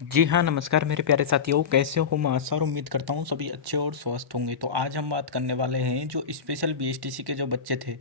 जी हाँ, नमस्कार मेरे प्यारे साथियों, कैसे हो? मैं आशा और उम्मीद करता हूँ सभी अच्छे और स्वस्थ होंगे। तो आज हम बात करने वाले हैं जो स्पेशल बीएसटीसी के जो बच्चे थे,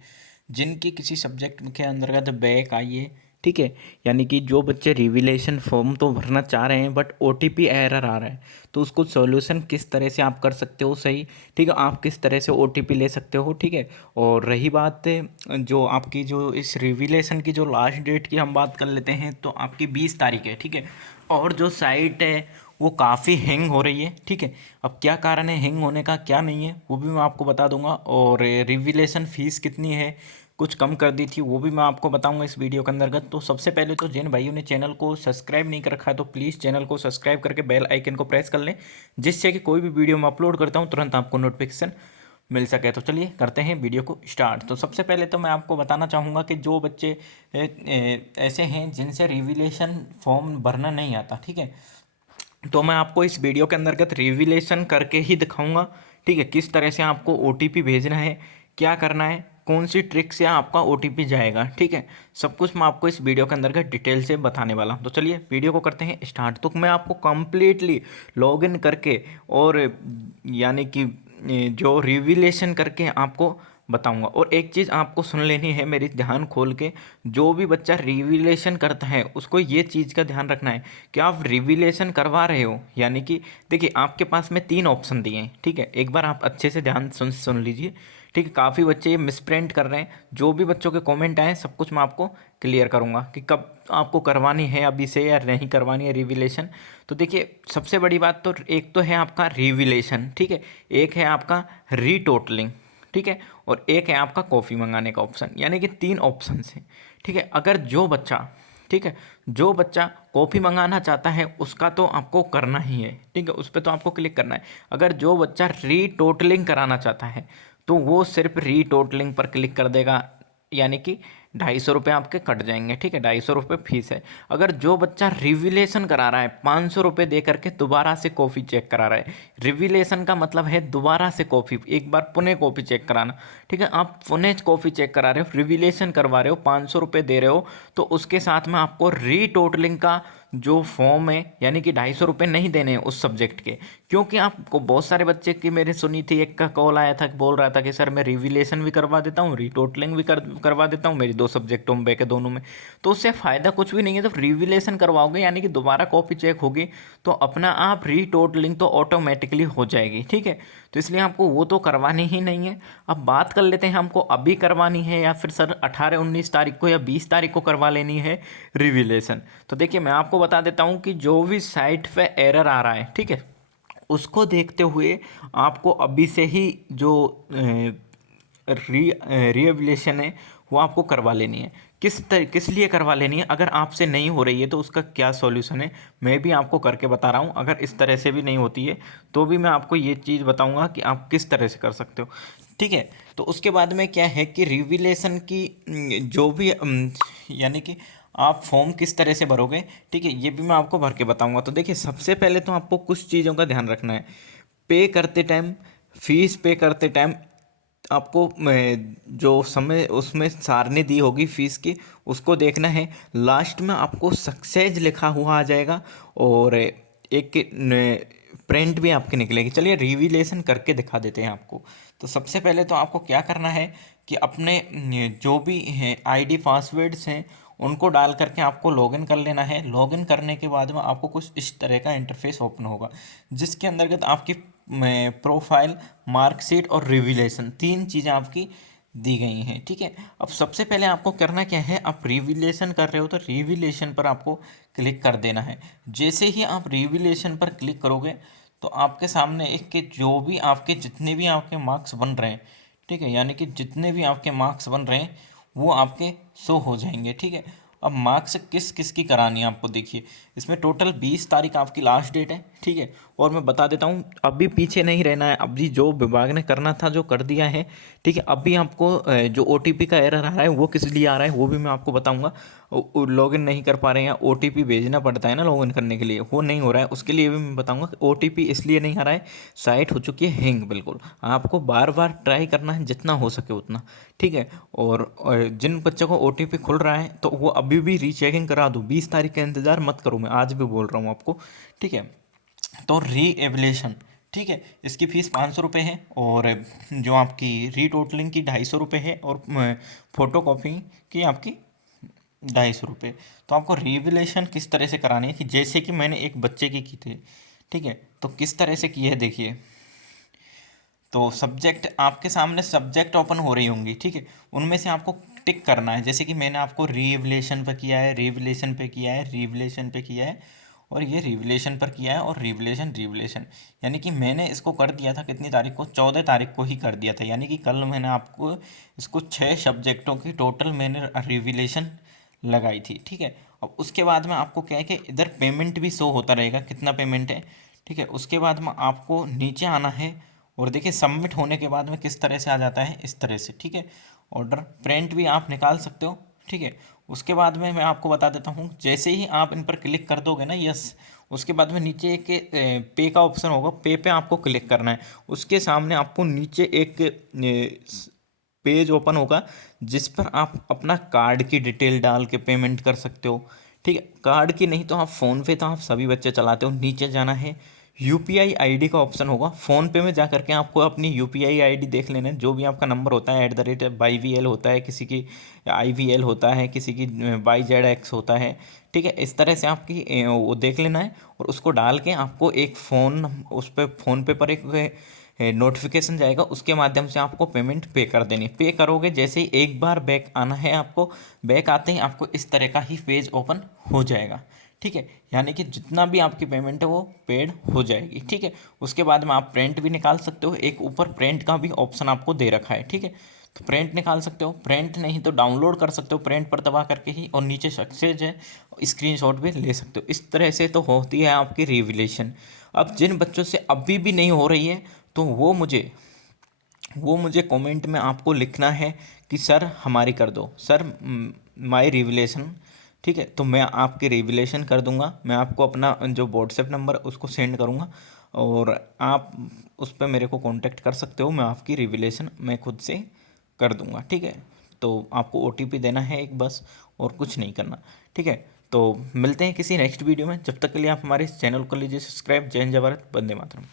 जिनकी किसी सब्जेक्ट के अंतर्गत बैक आई है, ठीक है? यानी कि जो बच्चे रिविलेशन फॉर्म तो भरना चाह रहे हैं बट ओटीपी एरर आ रहा है, तो उसको सॉल्यूशन किस तरह से आप कर सकते हो सही, ठीक है? आप किस तरह से ओटीपी ले सकते हो, ठीक है? और रही बात जो आपकी जो इस रिविलेशन की जो लास्ट डेट की हम बात कर लेते हैं, तो आपकी 20 तारीख है, ठीक है? और जो साइट है वो काफ़ी हैंग हो रही है, ठीक है? अब क्या कारण है हैंग होने का, क्या नहीं है, वो भी मैं आपको बता दूंगा। और रिविलेशन फ़ीस कितनी है, कुछ कम कर दी थी, वो भी मैं आपको बताऊंगा इस वीडियो के अंतर्गत। तो सबसे पहले तो जिन भाइयों ने चैनल को सब्सक्राइब नहीं कर रखा है तो प्लीज़ चैनल को सब्सक्राइब करके बेल आइकन को प्रेस कर लें, जिससे कि कोई भी वीडियो मैं अपलोड करता हूँ तुरंत आपको नोटिफिकेशन मिल सके। तो चलिए करते हैं वीडियो को स्टार्ट। तो सबसे पहले तो मैं आपको बताना चाहूँगा कि जो बच्चे ऐसे हैं जिनसे रिविलेशन फॉर्म भरना नहीं आता, ठीक है? तो मैं आपको इस वीडियो के अंतर्गत रिविलेशन करके ही दिखाऊंगा, ठीक है? किस तरह से आपको ओटीपी भेजना है, क्या करना है, कौन सी ट्रिक से आपका ओटीपी जाएगा, ठीक है? सब कुछ मैं आपको इस वीडियो के अंतर्गत डिटेल से बताने वाला हूं। तो चलिए वीडियो को करते हैं स्टार्ट। तो मैं आपको कंप्लीटली लॉगिन करके और यानी कि जो रिविलेशन करके आपको बताऊंगा। और एक चीज़ आपको सुन लेनी है मेरी ध्यान खोल के, जो भी बच्चा रिविलेशन करता है उसको ये चीज़ का ध्यान रखना है कि आप रिविलेशन करवा रहे हो, यानी कि देखिए आपके पास में 3 ऑप्शन दिए हैं, ठीक है? एक बार आप अच्छे से ध्यान सुन लीजिए, ठीक है? काफ़ी बच्चे ये मिसप्रिंट कर रहे हैं। जो भी बच्चों के कमेंट आए सब कुछ मैं आपको क्लियर करूंगा कि कब आपको करवानी है अभी से या नहीं करवानी है रिविलेशन। तो देखिए सबसे बड़ी बात तो एक तो है आपका रिविलेशन, ठीक है? एक है आपका रीटोटलिंग, ठीक है? और एक है आपका कॉफ़ी मंगाने का ऑप्शन, यानी कि 3 ऑप्शन हैं, ठीक है? अगर जो बच्चा, ठीक है, जो बच्चा कॉफ़ी मंगाना चाहता है उसका तो आपको करना ही है, ठीक है? उस पर तो आपको क्लिक करना है। अगर जो बच्चा रीटोटलिंग कराना चाहता है तो वो सिर्फ रीटोटलिंग पर क्लिक कर देगा, यानी कि 250 रुपये आपके कट जाएंगे, ठीक है? 250 रुपये फीस है। अगर जो बच्चा रिविलेशन करा रहा है 500 रुपये दे करके दोबारा से कॉफ़ी चेक करा रहा है, रिविलेशन का मतलब है दोबारा से कॉफ़ी, एक बार पुनः कॉफ़ी चेक कराना, ठीक है? आप पुनः कॉफ़ी चेक करा रहे हो, रिविलेशन करवा रहे हो, 500 रुपये दे रहे हो, तो उसके साथ में आपको रीटोटलिंग का जो फॉर्म है, यानी कि 250 रुपये नहीं देने हैं उस सब्जेक्ट के। क्योंकि आपको बहुत सारे बच्चे की मेरे सुनी थी, एक का कॉल आया था, बोल रहा था कि सर मैं रिविलेशन भी करवा देता हूँ, रीटोटलिंग भी करवा देता हूँ, मेरी 2 सब्जेक्टों में बैक है दोनों में, तो उससे फ़ायदा कुछ भी नहीं है। जब रिविलेशन करवाओगे यानी कि दोबारा कॉपी चेक होगी तो अपना आप रीटोटलिंग तो ऑटोमेटिकली हो जाएगी, ठीक है? तो इसलिए आपको वो तो करवानी ही नहीं है। अब बात कर लेते हैं हमको अभी करवानी है या फिर सर 18-19 तारीख को या 20 तारीख को करवा लेनी है रिविलेशन। तो देखिए मैं आपको बता देता हूँ कि जो भी साइट पे एरर आ रहा है, ठीक है, उसको देखते हुए आपको अभी से ही जो रीएबिलेशन है वो आपको करवा लेनी है। किस लिए करवा लेनी है? अगर आपसे नहीं हो रही है तो उसका क्या सॉल्यूशन है मैं भी आपको करके बता रहा हूँ। अगर इस तरह से भी नहीं होती है तो भी मैं आपको ये चीज़ बताऊँगा कि आप किस तरह से कर सकते हो, ठीक है? तो उसके बाद में क्या है कि रिविलेशन की जो भी यानी कि आप फॉर्म किस तरह से भरोगे, ठीक है, ये भी मैं आपको भर के बताऊंगा। तो देखिए सबसे पहले तो आपको कुछ चीज़ों का ध्यान रखना है। पे करते टाइम, फीस पे करते टाइम आपको जो समय उसमें सारणी दी होगी फीस की, उसको देखना है। लास्ट में आपको सक्सेस लिखा हुआ आ जाएगा और एक प्रिंट भी आपकी निकलेगी। चलिए रिविलेशन करके दिखा देते हैं आपको। तो सबसे पहले तो आपको क्या करना है कि अपने जो भी हैं आईडी पासवर्ड्स हैं उनको डाल करके आपको लॉगिन कर लेना है। लॉगिन करने के बाद में आपको कुछ इस तरह का इंटरफेस ओपन होगा, जिसके अंतर्गत आपकी प्रोफाइल, मार्कशीट और रिविलेशन 3 चीज़ें आपकी दी गई हैं, ठीक है? अब सबसे पहले आपको करना क्या है, आप रिविलेशन कर रहे हो तो रिविलेशन पर आपको क्लिक कर देना है। जैसे ही आप रिविलेशन पर क्लिक करोगे तो आपके सामने एक के जो भी आपके जितने भी आपके मार्क्स बन रहे हैं, ठीक है, यानी कि जितने भी आपके मार्क्स बन रहे हैं वो आपके शो हो जाएंगे, ठीक है? अब मार्क्स किस किस की करानी है आपको, देखिए इसमें टोटल 20 तारीख आपकी लास्ट डेट है, ठीक है? और मैं बता देता हूँ अभी पीछे नहीं रहना है, अभी जो विभाग ने करना था जो कर दिया है, ठीक है? अभी आपको जो ओटीपी का एरर आ रहा है वो किस लिए आ रहा है वो भी मैं आपको बताऊंगा। लॉगिन नहीं कर पा रहे हैं, या ओटीपी भेजना पड़ता है ना लॉगिन करने के लिए, वो नहीं हो रहा है, उसके लिए भी मैं बताऊंगा कि ओटीपी इसलिए नहीं आ रहा है, साइट हो चुकी है हैंग बिल्कुल। आपको बार बार ट्राई करना है जितना हो सके उतना, ठीक है। और जिन बच्चों को ओटीपी खुल रहा है तो वो अभी भी रीचेकिंग करा दो, 20 तारीख का इंतज़ार मत करो, मैं आज भी बोल रहा हूँ आपको, ठीक है। तो री एवलेशन, ठीक है, इसकी फ़ीस 500 रुपये है, और जो आपकी रीटोटलिंग की 250 रुपये है, और फ़ोटो कॉपी की आपकी 250 रुपये। तो आपको रिवलेशन किस तरह से करानी है, कि जैसे कि मैंने एक बच्चे की थी, ठीक है, तो किस तरह से की है देखिए। तो सब्जेक्ट आपके सामने सब्जेक्ट ओपन हो रही होंगी, ठीक है, उनमें से आपको टिक करना है, जैसे कि मैंने आपको रिवलेशन पे किया है, रिवलेशन पे किया है, रिवलेशन पे किया है, और ये रिवलेशन पर किया है, और रिवलेशन रिवलेशन, यानी कि मैंने इसको कर दिया था कितनी तारीख को, 14 तारीख को ही कर दिया था, यानी कि कल मैंने आपको इसको 6 सब्जेक्टों की टोटल मैंने रिवलेशन लगाई थी, ठीक है। अब उसके बाद में आपको क्या है कि इधर पेमेंट भी शो होता रहेगा कितना पेमेंट है, ठीक है। उसके बाद में आपको नीचे आना है, और देखिए सबमिट होने के बाद में किस तरह से आ जाता है, इस तरह से, ठीक है। ऑर्डर प्रिंट भी आप निकाल सकते हो, ठीक है। उसके बाद में मैं आपको बता देता हूँ, जैसे ही आप इन पर क्लिक कर दोगे ना, यस, उसके बाद में नीचे एक पे का ऑप्शन होगा, पे पे आपको क्लिक करना है। उसके सामने आपको नीचे एक पेज ओपन होगा, जिस पर आप अपना कार्ड की डिटेल डाल के पेमेंट कर सकते हो, ठीक है। कार्ड की नहीं तो आप फ़ोन पे, तो आप सभी बच्चे चलाते हो, नीचे जाना है, यूपीआई आईडी का ऑप्शन होगा, फ़ोन पे में जा करके आपको अपनी यूपीआई आईडी देख लेना है, जो भी आपका नंबर होता है, @YVL होता है, किसी की IVL होता है, किसी की YZX होता है, ठीक है। इस तरह से आपकी वो देख लेना है, और उसको डाल के आपको एक फ़ोन, उस पर फ़ोन पे पर एक नोटिफिकेशन जाएगा, उसके माध्यम से आपको पेमेंट पे कर देनी। पे करोगे जैसे ही एक बार बैक आना है आपको, बैक आते ही आपको इस तरह का ही पेज ओपन हो जाएगा, ठीक है। यानी कि जितना भी आपकी पेमेंट है वो पेड हो जाएगी, ठीक है। उसके बाद में आप प्रिंट भी निकाल सकते हो, एक ऊपर प्रिंट का भी ऑप्शन आपको दे रखा है, ठीक है। तो प्रिंट निकाल सकते हो, प्रिंट नहीं तो डाउनलोड कर सकते हो, प्रिंट पर दबा करके ही, और नीचे सक्सेस है, स्क्रीनशॉट भी ले सकते हो। इस तरह से तो होती है आपकी रिवलेशन। अब जिन बच्चों से अभी भी नहीं हो रही है, तो वो मुझे कमेंट में आपको लिखना है कि सर हमारी कर दो, सर माय रिवलेशन, ठीक है। तो मैं आपकी रिवलेशन कर दूंगा, मैं आपको अपना जो व्हाट्सएप नंबर उसको सेंड करूंगा, और आप उस पर मेरे को कांटेक्ट कर सकते हो, मैं आपकी रिवलेशन मैं खुद से कर दूंगा, ठीक है। तो आपको ओटीपी देना है एक बस, और कुछ नहीं करना, ठीक है। तो मिलते हैं किसी नेक्स्ट वीडियो में, जब तक के लिए आप हमारे इस चैनल को लीजिए सब्सक्राइब। जय हिंद, जय भारत, वंदे मातरम।